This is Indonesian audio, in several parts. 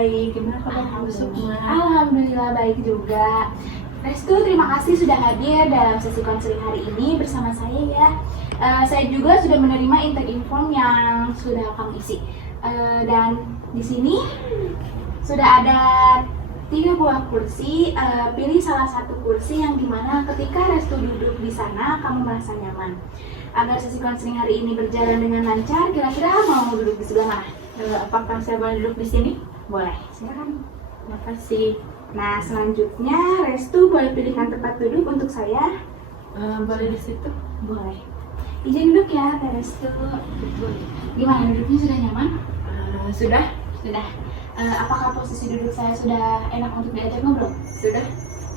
baik. Gimana kabar kamu semua? Alhamdulillah baik juga. Restu, terima kasih sudah hadir dalam sesi konseling hari ini bersama saya ya. Saya juga sudah menerima intake inform yang sudah kamu isi. Dan di sini sudah ada 3 buah kursi. Pilih salah satu kursi yang dimana ketika Restu duduk di sana kamu merasa nyaman. Agar sesi konseling hari ini berjalan dengan lancar, kira-kira mau duduk di sebelah mana? Apakah saya boleh duduk di sini? Boleh, silakan. Terima kasih. Nah, selanjutnya Restu boleh pilihkan tempat duduk untuk saya. Boleh di situ? Boleh. Izin duduk ya, Teh Restu. Gimana duduknya, sudah nyaman? Sudah? Sudah. Apakah posisi duduk saya sudah enak untuk diajak ngobrol? Sudah?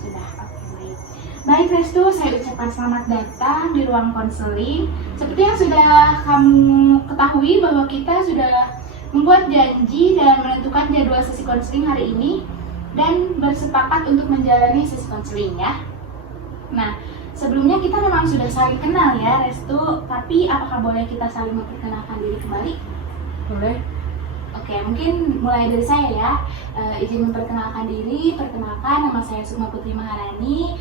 Sudah. Oke, baik. Baik Restu, saya ucapkan selamat datang di ruang konseling. Seperti yang sudah kamu ketahui bahwa kita sudah membuat janji dan menentukan jadwal sesi konseling hari ini dan bersepakat untuk menjalani sesi konseling ya. Nah, sebelumnya kita memang sudah saling kenal ya Restu, tapi apakah boleh kita saling memperkenalkan diri kembali? Boleh. Oke, mungkin mulai dari saya ya. Izin memperkenalkan diri. Perkenalkan, nama saya Sukma Putri Maharani,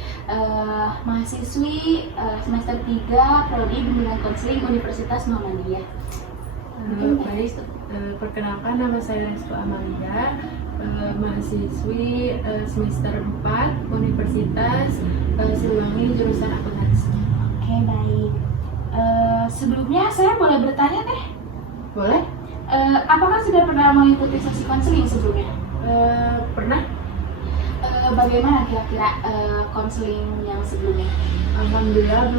mahasiswi semester 3 Prodi Bimbingan Konseling Universitas Muhammadiyah. Baik. Perkenalkan, nama saya Restu Amalia, mahasiswi semester 4 Universitas Siliwangi jurusan akuntansi. Oke, baik. Sebelumnya saya boleh bertanya Teh? Boleh? Apakah sudah pernah mengikuti sesi konseling sebelumnya? Pernah? Bagaimana kira-kira konseling yang sebelumnya? Alhamdulillah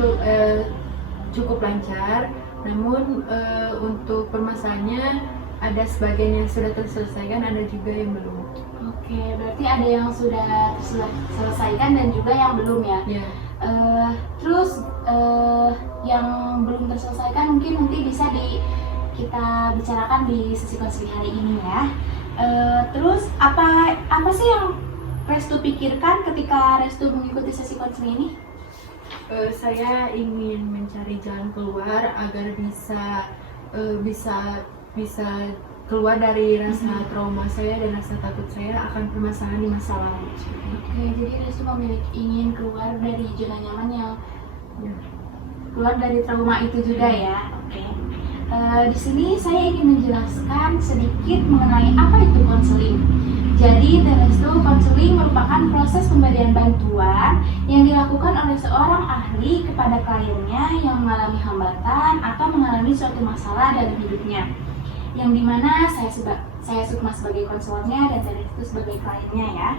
cukup lancar. Namun untuk permasalahannya ada sebagian yang sudah terselesaikan, ada juga yang belum. Oke, berarti ada yang sudah terselesaikan dan juga yang belum ya? Ya. Terus yang belum terselesaikan mungkin nanti bisa kita bicarakan di sesi konseling hari ini ya. Terus apa sih yang Restu pikirkan ketika Restu mengikuti sesi konseling ini? Saya ingin mencari jalan keluar agar bisa keluar dari rasa trauma saya dan rasa takut saya akan permasalahan di masa lalu. Oke, jadi Restu ingin keluar dari zona nyaman yang keluar dari trauma itu juga ya. Oke. Di sini saya ingin menjelaskan sedikit mengenai apa itu konseling. Jadi, Restu, konseling merupakan proses pemberian bantuan yang dilakukan oleh seorang ahli kepada kliennya yang mengalami hambatan atau mengalami suatu masalah dalam hidupnya. Yang dimana saya Sukma sebagai konselornya dan Restu sebagai kliennya ya.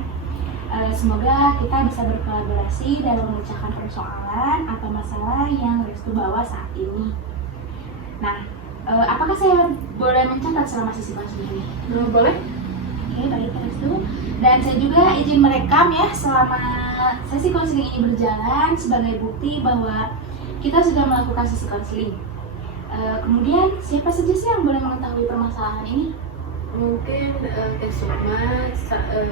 Semoga kita bisa berkolaborasi dalam memecahkan persoalan atau masalah yang Restu bawa saat ini. Nah, apakah saya boleh mencatat selama sesi konseling ini? Boleh? Oke, baik Restu. Dan saya juga izin merekam ya selama sesi konseling ini berjalan sebagai bukti bahwa kita sudah melakukan sesi konseling. Kemudian siapa saja sih yang boleh mengetahui permasalahan ini? Mungkin Teh Sukma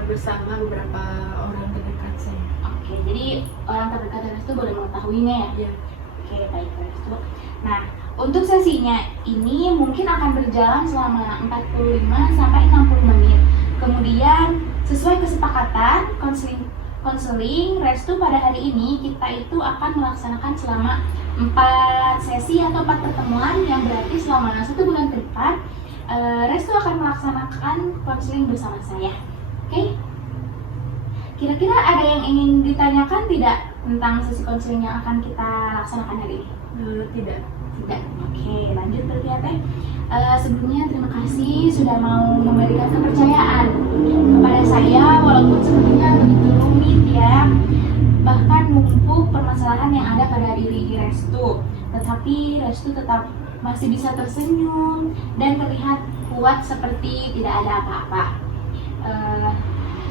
bersama beberapa orang terdekat saya. Oke, jadi orang terdekat Restu boleh mengetahuinya ya? Iya. Oke, baik Restu. Nah, untuk sesinya ini mungkin akan berjalan selama 45 sampai 60 menit. Kemudian sesuai kesepakatan konseling Restu pada hari ini kita itu akan melaksanakan selama 4 sesi atau 4 pertemuan yang berarti selama 1 bulan ke depan Restu akan melaksanakan konseling bersama saya. Oke? Kira-kira ada yang ingin ditanyakan tidak tentang sesi konseling yang akan kita laksanakan hari ini? Tidak. Tidak. Oke, lanjut berarti ya Teh. Sebelumnya terima kasih sudah mau memberikan kepercayaan kepada saya walaupun sepertinya begitu rumit ya, bahkan numpuk permasalahan yang ada pada diri Restu, tetapi Restu tetap masih bisa tersenyum dan terlihat kuat seperti tidak ada apa-apa.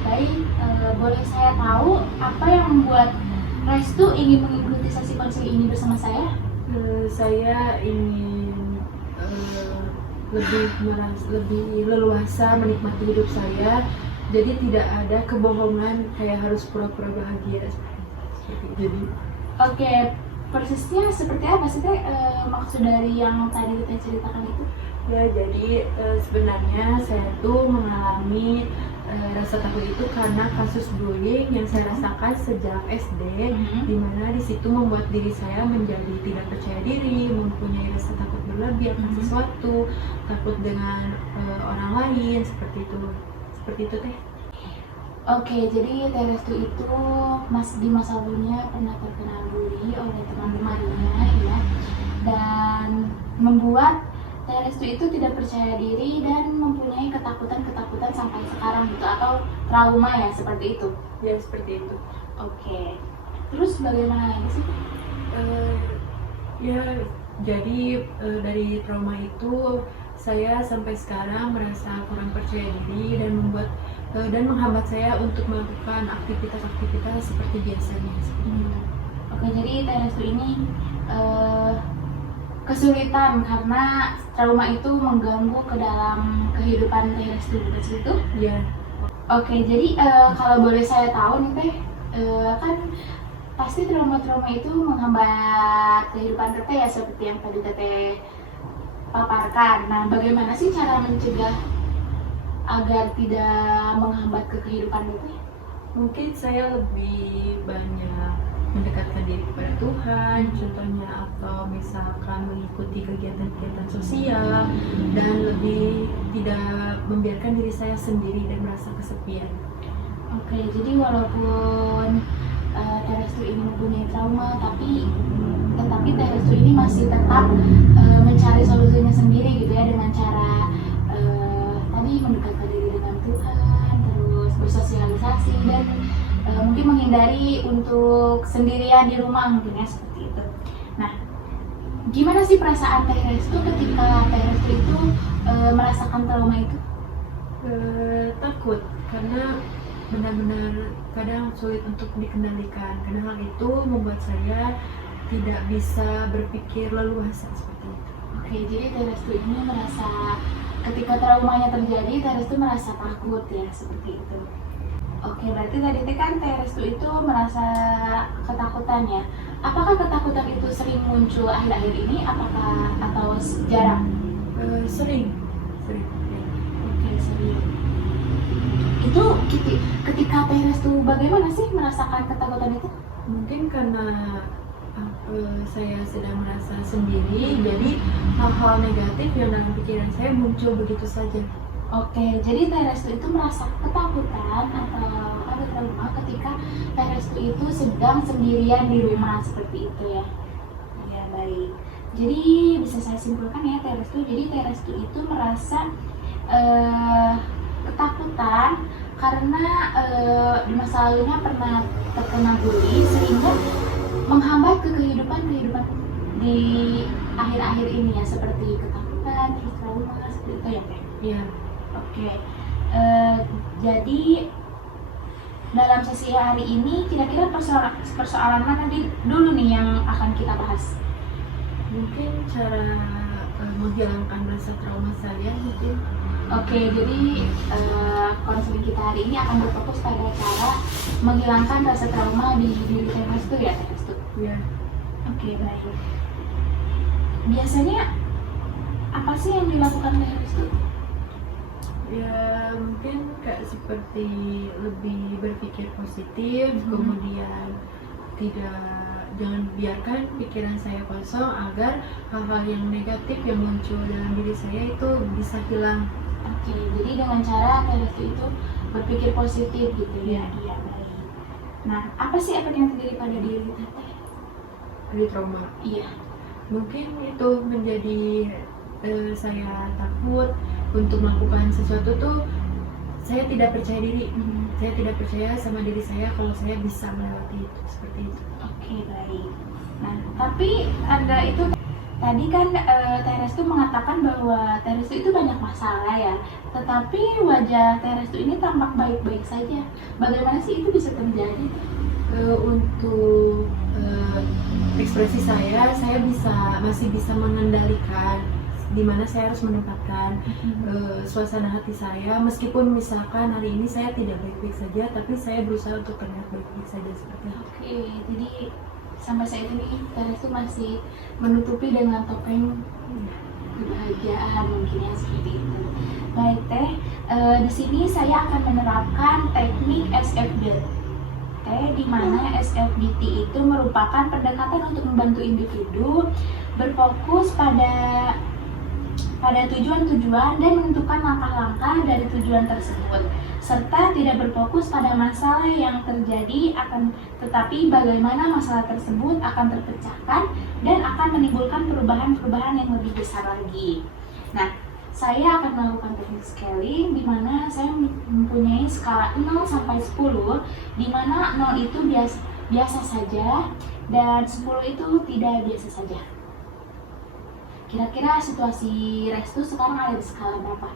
Baik, boleh saya tahu apa yang membuat Restu ingin mengikuti sesi konseling ini bersama saya? Saya ingin lebih leluasa menikmati hidup saya, jadi tidak ada kebohongan kayak harus pura-pura bahagia seperti itu. Jadi Oke, persisnya seperti apa sih Teh maksud dari yang tadi kita ceritakan itu? ya, jadi sebenarnya saya tuh mengalami rasa takut itu karena kasus bullying yang saya rasakan sejak SD, di mana di situ membuat diri saya menjadi tidak percaya diri, mempunyai rasa takut berlebih akan sesuatu, takut dengan orang lain, seperti itu teh. Oke, jadi Teh Restu itu di masa lalunya pernah terkena bully oleh teman-temannya ya, dan membuat Teh Restu itu tidak percaya diri dan mempunyai ketakutan-ketakutan sampai sekarang gitu, atau trauma ya, seperti itu. Ya, seperti itu. Oke, terus bagaimana lagi sih? Ya, jadi dari trauma itu saya sampai sekarang merasa kurang percaya diri dan menghambat saya untuk melakukan aktivitas-aktivitas seperti biasanya. Oke, jadi Teh Restu ini kesulitan karena trauma itu mengganggu ke dalam kehidupan Teh Restu itu. Ya. Oke, jadi kalau boleh saya tahu nih Teh, kan pasti trauma-trauma itu menghambat kehidupan Teteh ya, seperti yang tadi Teteh paparkan. Nah, bagaimana sih cara mencegah agar tidak menghambat ke kehidupan Teteh? Mungkin saya lebih banyak mendekatkan diri kepada Tuhan, contohnya, atau misalkan mengikuti kegiatan-kegiatan sosial, dan lebih tidak membiarkan diri saya sendiri dan merasa kesepian. Oke, jadi walaupun Teh Restu ini mempunyai trauma, tetapi Teh Restu ini masih tetap mencari solusinya sendiri gitu ya, dengan cara tadi mendekatkan diri dengan Tuhan, terus bersosialisasi, dan mungkin menghindari untuk sendirian di rumah mungkin ya, seperti itu. Nah, gimana sih perasaan Teh Restu ketika Teh Restu itu merasakan trauma itu? Takut, karena benar-benar kadang sulit untuk dikendalikan, karena hal itu membuat saya tidak bisa berpikir leluasa seperti itu. Oke, jadi Teh Restu ini merasa ketika traumanya terjadi, Teh Restu merasa takut ya, seperti itu. Oke, berarti tadi kan Teh Restu itu merasa ketakutan ya. Apakah ketakutan itu sering muncul akhir-akhir ini, atau jarang? Sering. Oke, sering. Itu ketika Teh Restu bagaimana sih merasakan ketakutan itu? Mungkin karena saya sedang merasa sendiri, jadi hal-hal negatif yang dalam pikiran saya muncul begitu saja. Oke, jadi Teh Restu itu merasa ketakutan atau ada trauma ketika Teh Restu itu sedang sendirian di rumah, seperti itu ya. Ya, baik. Jadi bisa saya simpulkan ya Teh Restu, jadi Teh Restu itu merasa ketakutan karena di masa lalunya pernah terkena bully, sehingga menghambat ke kehidupan di akhir-akhir ini ya, seperti ketakutan, terus trauma, seperti itu ya Teh? Iya. Oke, jadi dalam sesi hari ini kira-kira persoalan mana dulu nih yang akan kita bahas? Mungkin cara menghilangkan rasa trauma saya mungkin. Oke, jadi konseling kita hari ini akan berfokus pada cara menghilangkan rasa trauma di diri Teh Restu ya, Teh Restu? Iya. Oke, baik. Biasanya apa sih yang dilakukan Teh Restu? Ya, mungkin kayak seperti lebih berpikir positif, kemudian jangan biarkan pikiran saya kosong agar hal-hal yang negatif yang muncul dalam diri saya itu bisa hilang. Oke, jadi dengan cara Teh Restu itu berpikir positif gitu ya. Iya, baik. Nah, apa sih efek yang terjadi pada diri Teteh? Dari trauma. Iya. Mungkin itu menjadi saya takut untuk melakukan sesuatu tuh, saya tidak percaya diri. Saya tidak percaya sama diri saya kalau saya bisa melewati itu, seperti itu. Oke, baik. Nah, tapi ada itu tadi kan Teh Restu mengatakan bahwa Teh Restu itu banyak masalah ya, tetapi wajah Teh Restu ini tampak baik-baik saja. Bagaimana sih itu bisa terjadi? Untuk ekspresi saya masih bisa mengendalikan di mana saya harus menempatkan suasana hati saya, meskipun misalkan hari ini saya tidak baik-baik saja, tapi saya berusaha untuk terlihat baik-baik saja, seperti itu. Oke, jadi sampai saat ini Teh Restu masih menutupi dengan topeng kebahagiaan mungkin ya seperti itu. Baik Teh, di sini saya akan menerapkan teknik SFBT, di mana SFBT itu merupakan pendekatan untuk membantu individu berfokus pada tujuan-tujuan dan menentukan langkah-langkah dari tujuan tersebut, serta tidak berfokus pada masalah yang terjadi, tetapi bagaimana masalah tersebut akan terpecahkan dan akan menimbulkan perubahan-perubahan yang lebih besar lagi. Nah, saya akan melakukan teknik scaling di mana saya mempunyai skala 0 sampai 10, di mana 0 itu biasa saja dan 10 itu tidak biasa saja. Kira-kira situasi Restu sekarang ada di skala berapa?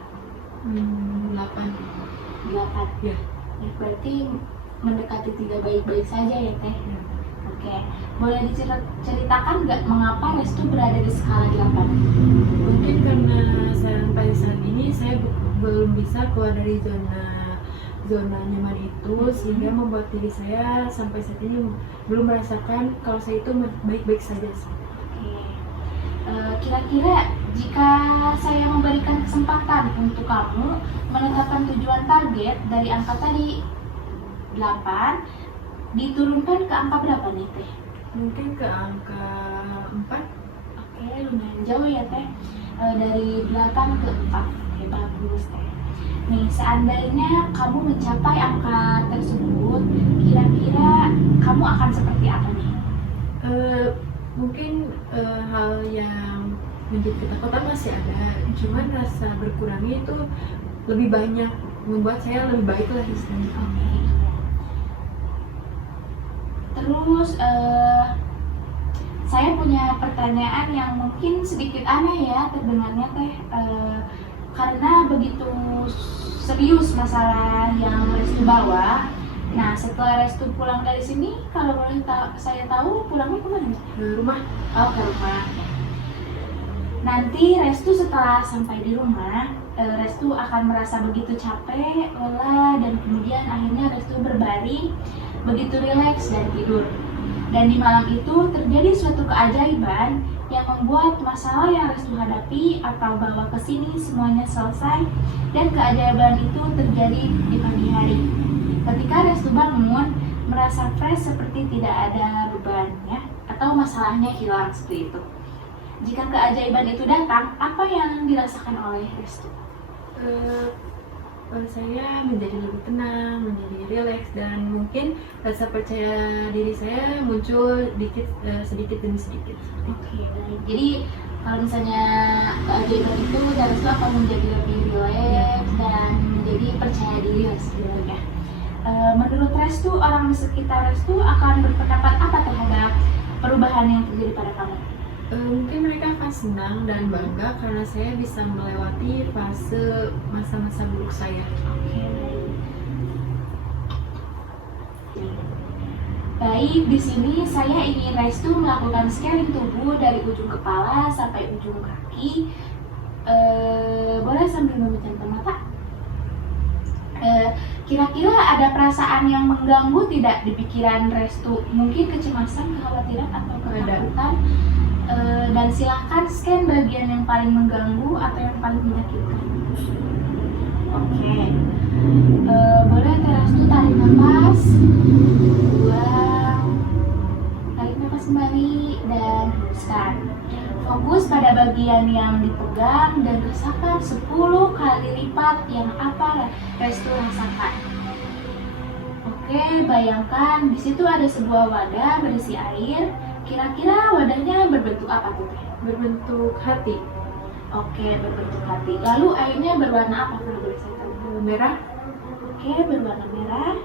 8. 8. Ya. Ya, berarti mendekati tidak baik-baik saja ya Teh? Ya. Oke, boleh diceritakan nggak mengapa Restu berada di skala 8? Mungkin karena sampai saat ini saya belum bisa keluar dari zona nyaman itu, sehingga membuat diri saya sampai saat ini belum merasakan kalau saya itu baik-baik saja. Kira-kira jika saya memberikan kesempatan untuk kamu menetapkan tujuan target dari angka tadi 8, diturunkan ke angka berapa nih Teh? Mungkin ke angka 4. Oke, lumayan jauh ya Teh, dari 8 ke 4. Oke, bagus Teh. Nih, seandainya kamu mencapai angka tersebut, kira-kira kamu akan seperti apa nih? Mungkin hal yang menjadi ketakutan masih ada, cuman rasa berkurangnya itu lebih banyak, membuat saya lebih baik lah istilahnya. Oke. Terus saya punya pertanyaan yang mungkin sedikit aneh ya terdengarnya Teh, karena begitu serius masalah yang Restu bawa. Nah, setelah Restu pulang dari sini, kalau boleh saya tahu pulangnya kemana? Ke rumah. Oh, ke rumah. Nanti Restu setelah sampai di rumah, Restu akan merasa begitu capek, lelah, dan kemudian akhirnya Restu berbaring, begitu rileks dan tidur. Dan di malam itu terjadi suatu keajaiban yang membuat masalah yang Restu hadapi atau bawa ke sini semuanya selesai, dan keajaiban itu terjadi di pagi hari. Ketika Restu bangun, merasa fresh seperti tidak ada beban ya, atau masalahnya hilang seperti itu. Jika keajaiban itu datang, apa yang dirasakan oleh Restu? Saya menjadi lebih tenang, menjadi rileks, dan mungkin rasa percaya diri saya muncul sedikit demi sedikit. Oke, baik. Jadi kalau misalnya keajaiban itu, Restu akan menjadi lebih rileks dan menjadi percaya diri sebenarnya. Menurut Restu, orang di sekitar Restu akan berpendapat apa terhadap perubahan yang terjadi pada kamu? Mungkin mereka akan senang dan bangga karena saya bisa melewati fase masa-masa buruk saya. Oke. Baik, di sini saya ingin Restu melakukan scanning tubuh dari ujung kepala sampai ujung kaki. Boleh sambil memejamkan mata? Kira-kira ada perasaan yang mengganggu tidak di pikiran Restu? Mungkin kecemasan, kekhawatiran, atau ketakutan? Dan silahkan scan bagian yang paling mengganggu atau yang paling menyakitkan. Oke. Boleh Restu tarik nafas, buang, tarik nafas kembali, dan hembuskan. Fokus pada bagian yang dipegang dan rasakan 10 kali lipat yang apa Restu rasakan. Oke, bayangkan di situ ada sebuah wadah berisi air. Kira-kira wadahnya berbentuk apa tuh? Berbentuk hati. Oke, berbentuk hati. Lalu airnya berwarna apa kalau boleh saya tahu? Merah. Oke, berwarna merah.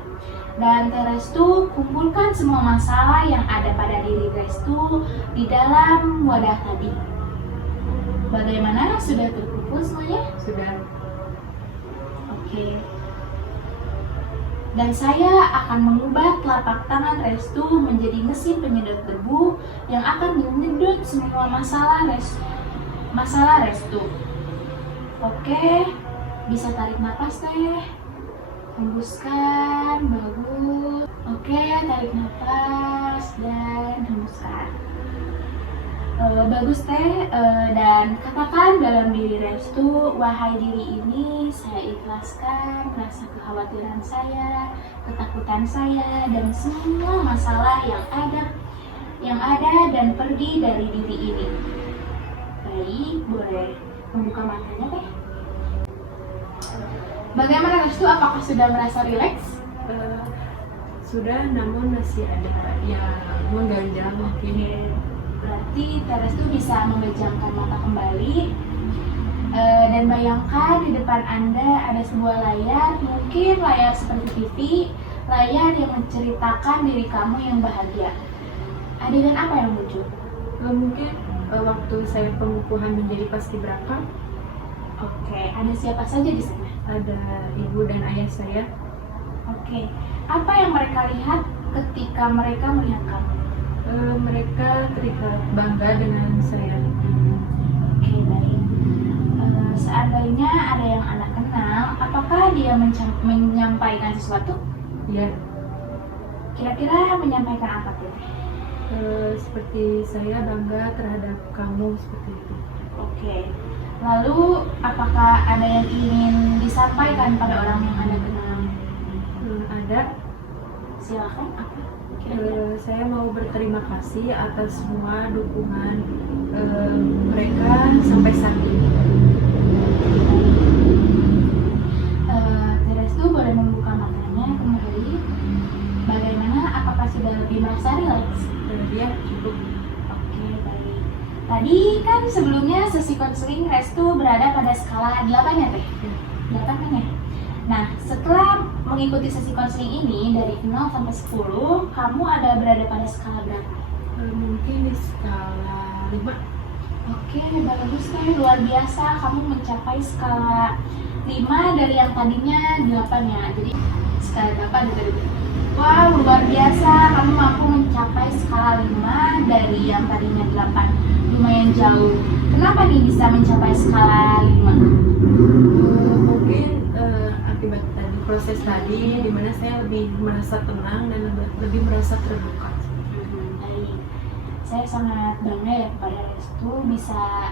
Dan Restu kumpulkan semua masalah yang ada pada diri Restu di dalam wadah tadi. Bagaimana? Sudah terkumpul semuanya? Sudah. Oke. Dan saya akan mengubah telapak tangan Restu menjadi mesin penyedot debu yang akan menyedot semua masalah Restu. Oke, bisa tarik nafas Teh. Hembuskan, bagus. Oke, tarik nafas dan hembuskan. Bagus teh, dan katakan dalam diri Restu, wahai diri ini saya ikhlaskan rasa kekhawatiran saya, ketakutan saya, dan semua masalah yang ada dan pergi dari diri ini. Baik, boleh membuka matanya teh. Bagaimana Restu, apakah sudah merasa rileks? Sudah, namun masih ada yang mengganjal mungkin. Berarti Restu bisa memejamkan mata kembali, dan bayangkan di depan Anda ada sebuah layar, mungkin layar seperti TV, layar yang menceritakan diri kamu yang bahagia. Adegan apa yang muncul? Mungkin waktu saya pengukuhan menjadi paskibraka. Oke, ada siapa saja di sana? Ada ibu dan ayah saya. Oke, apa yang mereka lihat ketika mereka melihat kamu? Mereka terikat bangga dengan saya. Oke, baik. Seandainya ada yang anak kenal, apakah dia menyampaikan sesuatu? Ya, Kira-kira menyampaikan apa tuh? seperti saya bangga terhadap kamu seperti itu. Oke. Lalu, apakah ada yang ingin disampaikan pada orang yang Anda kenal? Ada. Silakan, apa? Kira-kira? Saya mau berterima kasih atas semua dukungan mereka sampai saat ini. Restu boleh membuka matanya kembali. Bagaimana? Apakah sudah lebih merasa rileks? Dia cukup. Oke, baik. Tadi kan sebelumnya sesi konseling Restu berada pada skala 8 ya, Teh? 8 kan ya? Nah, setelah mengikuti sesi konseling ini dari 0 sampai 10, kamu ada berada pada skala berapa? Mungkin di skala 5. Oke, bagus Teh, luar biasa. Kamu mencapai skala 5 dari yang tadinya 8 ya. Jadi skala 8 dari wow, luar biasa. Kamu mampu mencapai skala 5 dari yang tadinya 8. Lumayan jauh. Kenapa nih bisa mencapai skala 5? Mungkin akibat tadi proses tadi, di mana saya lebih merasa tenang dan lebih merasa terbuka. Baik. Saya sangat bangga ya kepada Restu bisa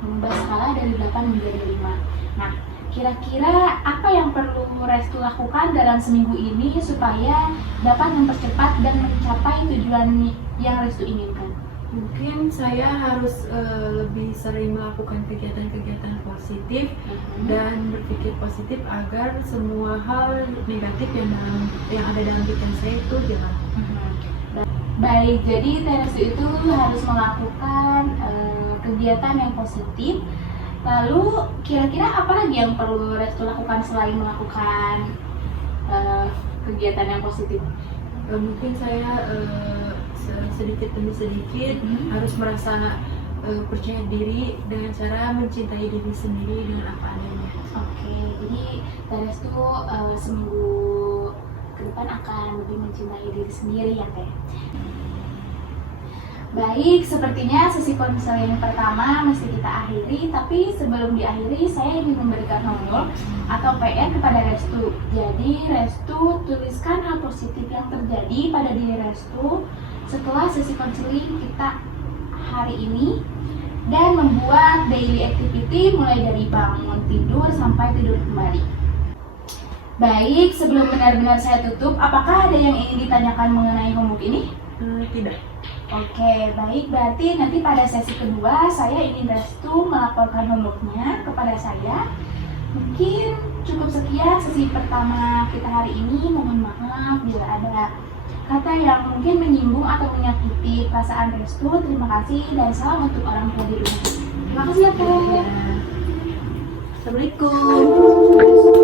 mengubah skala dari 8 menjadi 5. Nah, kira-kira apa yang perlu Restu lakukan dalam seminggu ini supaya dapat mempercepat dan mencapai tujuan yang Restu inginkan? Mungkin saya harus lebih sering melakukan kegiatan-kegiatan positif dan berpikir positif agar semua hal negatif yang ada dalam pikiran saya itu hilang. Baik, jadi Restu itu harus melakukan kegiatan yang positif. Lalu kira-kira apa lagi yang perlu Restu lakukan selain melakukan kegiatan yang positif? Mungkin saya sedikit demi sedikit harus merasa percaya diri dengan cara mencintai diri sendiri dengan apa adanya. Oke, jadi Restu seminggu ke depan akan lebih mencintai diri sendiri ya Teh. Baik, sepertinya sesi konseling pertama mesti kita akhiri, tapi sebelum diakhiri saya ingin memberikan homework atau PR kepada Restu. Jadi Restu tuliskan hal positif yang terjadi pada diri Restu setelah sesi konseling kita hari ini dan membuat daily activity mulai dari bangun tidur sampai tidur kembali. Baik, sebelum benar-benar saya tutup, apakah ada yang ingin ditanyakan mengenai homework ini? Tidak. Oke, baik. Berarti nanti pada sesi kedua saya ingin Restu melaporkan homeworknya kepada saya. Mungkin cukup sekian sesi pertama kita hari ini. Mohon maaf bila ada kata yang mungkin menyinggung atau menyakiti perasaan Restu. Terima kasih dan salam untuk orang tua di rumah. Terima kasih ya, Teh. Assalamualaikum.